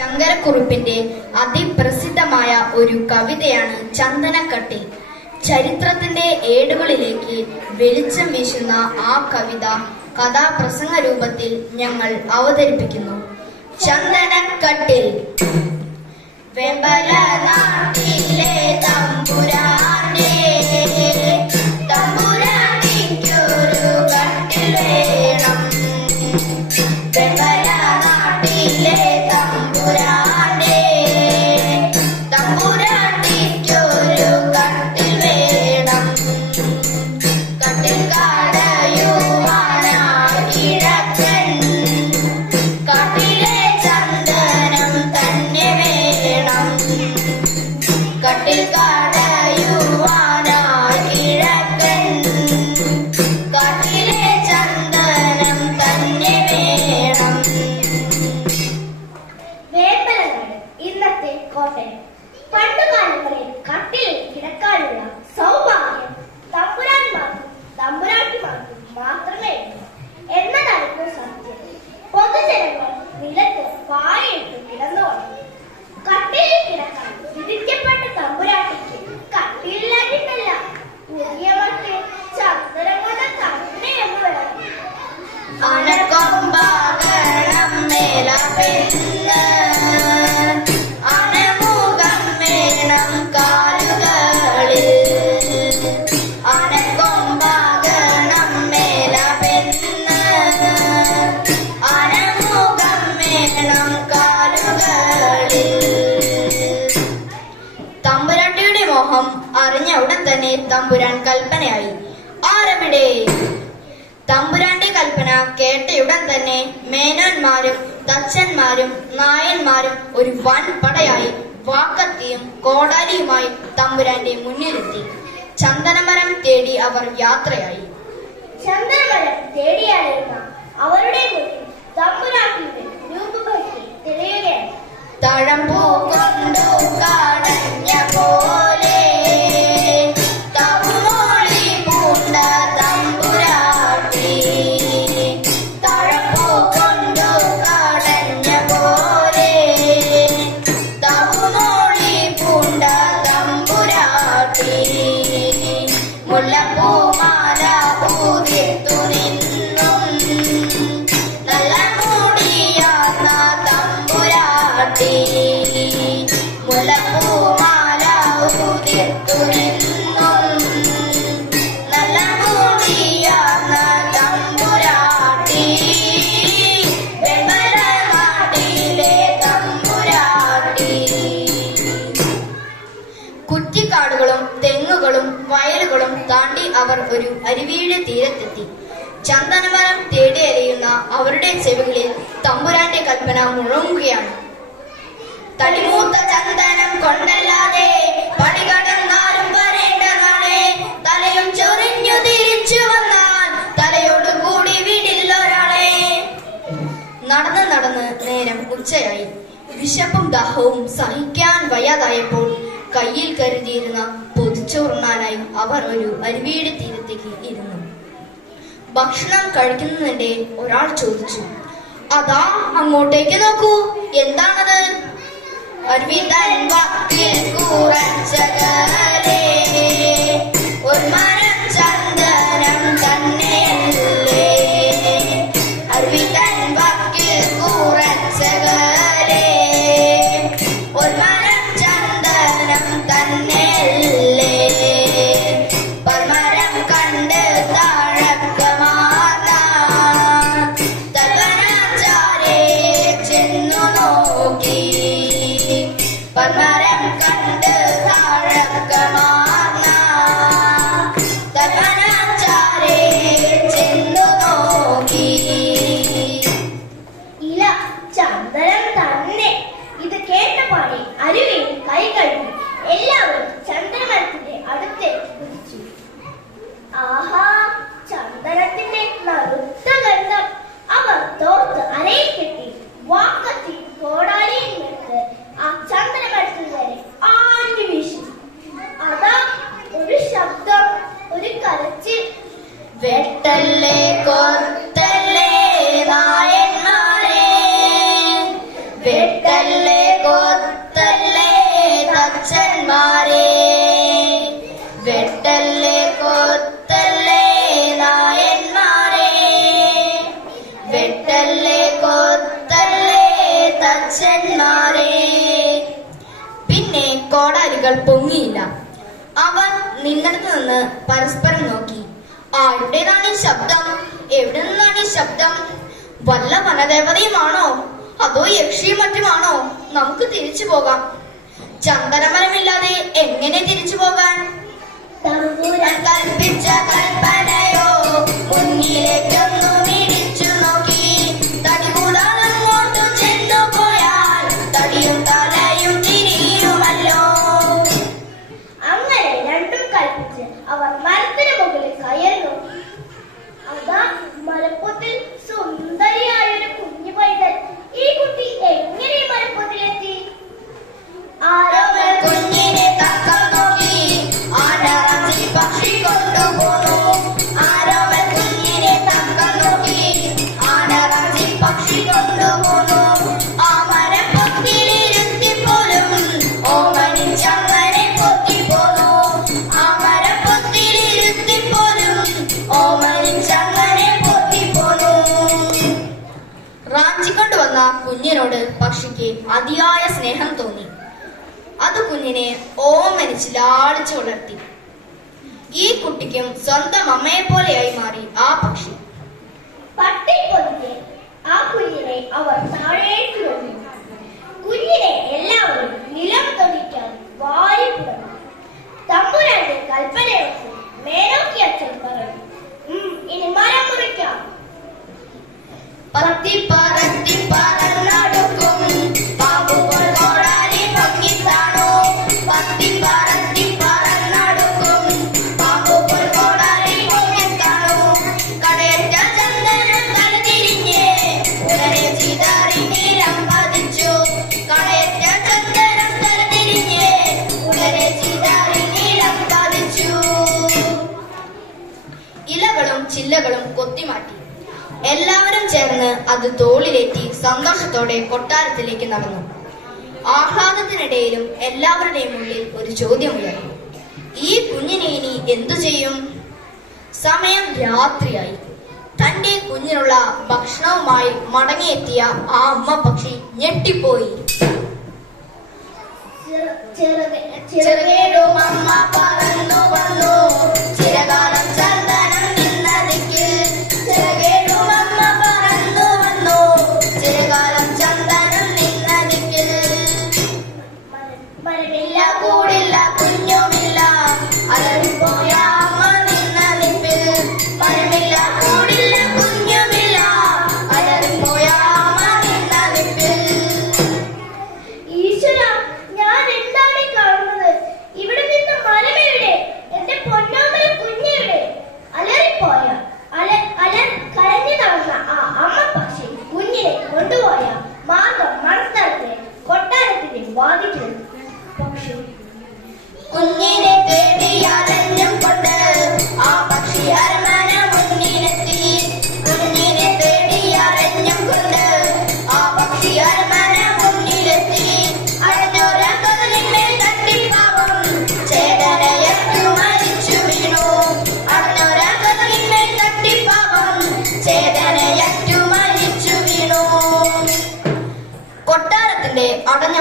ശങ്കരക്കുറുപ്പിന്റെ അതിപ്രസിദ്ധമായ ഒരു കവിതയാണ് ചന്ദനക്കട്ടി. ചരിത്രത്തിന്റെ ഏടുകളിലേക്ക് വെളിച്ചം വീശുന്ന ആ കവിത കഥാപ്രസംഗ രൂപത്തിൽ ഞങ്ങൾ അവതരിപ്പിക്കുന്നു. ചന്ദനക്കട്ടിൽ. വെമ്പല നാട്ടിലെ തമ്പുരാൻ കൽപ്പനയായി. ആരവിടെ തമ്പുരാന്റെ കൽപ്പന കേട്ടയുടൻ തന്നെ മേനോന്മാരും തച്ചന്മാരും നായന്മാരും ഒരു വൻ പടയായി വാക്കത്തിയും കോടാലിയുമായി തമ്പുരാന്റെ മുന്നിലെത്തി. ചന്ദനമരം തേടി അവർ യാത്രയായി. ചന്ദനമരം തേടിയായിരുന്ന. അവരുടെ തെളിയുകയാണ്. തഴമ്പൂ അവർ ഒരു അരുവിയുടെ തീരത്തെത്തി. ചന്ദനമരം തേടി അലയുന്ന അവരുടെ ചെവികളിൽ തമ്പുരാന്റെ കൽപ്പന മുഴങ്ങുകയാണ്. തടിമൂത്ത ചന്ദനം കൊണ്ടല്ലാതെ പടി കടന്നാലും വരേണ്ട തലയും ചൊറിഞ്ഞു തിരിച്ചു വന്നാൽ തലയോട് കൂടി ഒരാളെ. നടന്ന് നടന്ന് നേരം ഉച്ചയായി. വിശപ്പും ദാഹവും സഹിക്കാൻ വയ്യാതായപ്പോൾ കയ്യിൽ കരുതിയിരുന്ന പൊതിച്ചോറുണ്ണാനായി അവർ ഒരു അരുവിയുടെ തീരത്തേക്ക് ഇരുന്നു. ഭക്ഷണം കഴിക്കുന്നതിന്റെ ഒരാൾ ചോദിച്ചു അതാ അങ്ങോട്ടേക്ക് നോക്കൂ. എന്താണത്? അരുവി തൻ വക്കിൽ കൂറച്ചകലേ നിന്ന് പരസ്പരം നോക്കി. ആരുടേതാണ് ഈ ശബ്ദം? എവിടെ നിന്നാണ് ഈ ശബ്ദം? വല്ല വനദേവതയുമാണോ? അതോ യക്ഷിയും മറ്റുമാണോ? നമുക്ക് തിരിച്ചു പോകാം. ചന്ദനമരമില്ലാതെ എങ്ങനെ തിരിച്ചു പോകാൻ? കൽപ്പിച്ച കൽപ്പനയോ? മുന്നിലേക്കൊന്നു കുഞ്ഞിനോട് പക്ഷിക്ക് അതിയായ സ്നേഹം തോന്നി. അത് കുഞ്ഞിനെ ഓമനിച്ച് ലാളിച്ചു വളർത്തി. ഈ കുട്ടിക്കും സ്വന്തം അമ്മയെ പോലെയായി മാറി ആ പക്ഷി. പട്ടി ചില്ലകളും കൊത്തിമാറ്റി എല്ലാവരും ചേർന്ന് അത് തോളിലേറ്റി സന്തോഷത്തോടെ കൊട്ടാരത്തിലേക്ക് നടന്നു. ആഹ്ലാദത്തിനിടയിലും എല്ലാവരുടെയും ഉള്ളിൽ ഒരു ചോദ്യമുയർന്നു. ഈ കുഞ്ഞിനെ ഇനി എന്തു ചെയ്യും? സമയം രാത്രിയായി. തന്റെ കുഞ്ഞിനുള്ള ഭക്ഷണവുമായി മടങ്ങിയെത്തിയ ആ അമ്മ പക്ഷി ഞെട്ടിപ്പോയി. ചെറുകേടോ മമ്മ അമ്മ പറന്നു വന്നു.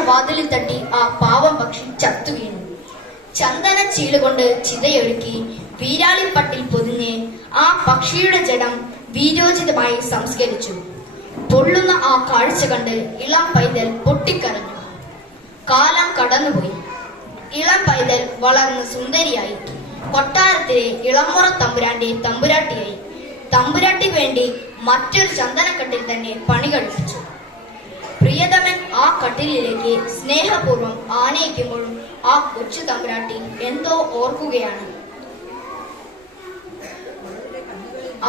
വാതിലിൽ തട്ടി ആ പാവം പക്ഷി ചത്തു വീണു. ചന്ദന ചീളുകൊണ്ട് ചിതയൊരുക്കി വീരാളിപ്പട്ടിൽ പൊതിഞ്ഞ് ആ പക്ഷിയുടെ ജഡം വീരോചിതമായി സംസ്കരിച്ചു. പൊള്ളുന്ന ആ കാഴ്ച കണ്ട് ഇളം പൈതൽ പൊട്ടിക്കരഞ്ഞു. കാലം കടന്നുപോയി. ഇളം പൈതൽ വളർന്ന് സുന്ദരിയായി. കൊട്ടാരത്തിലെ ഇളമുറ തമ്പുരാന്റെ തമ്പുരാട്ടിയായി. തമ്പുരാട്ടിക്ക് വേണ്ടി മറ്റൊരു ചന്ദനക്കെട്ടിൽ തന്നെ പണി കഴിപ്പിച്ചു പ്രിയതമൻ ആ കട്ടിലിലേക്ക് സ്നേഹപൂർവം ആനയിക്കുമ്പോഴും ആ കൊച്ചു തമ്പുരാട്ടി എന്തോ ഓർക്കുകയാണ്.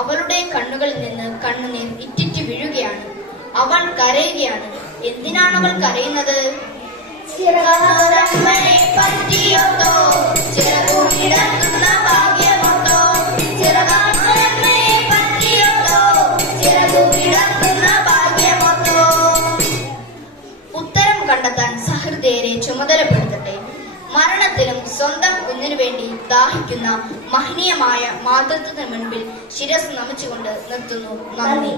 അവളുടെ കണ്ണുകളിൽ നിന്ന് കണ്ണുനീർ ഇറ്റിറ്റ് വീഴുകയാണ്. അവൾ കരയുകയാണ്. എന്തിനാണ് അവൾ കരയുന്നത്? ചിറകാരമ്മയെ സ്വന്തം കുഞ്ഞിനു വേണ്ടി ദാഹിക്കുന്ന മഹനീയമായ മാതൃത്വത്തിന് മുൻപിൽ ശിരസ് നമിച്ചുകൊണ്ട് നിർത്തുന്നു. നന്ദി.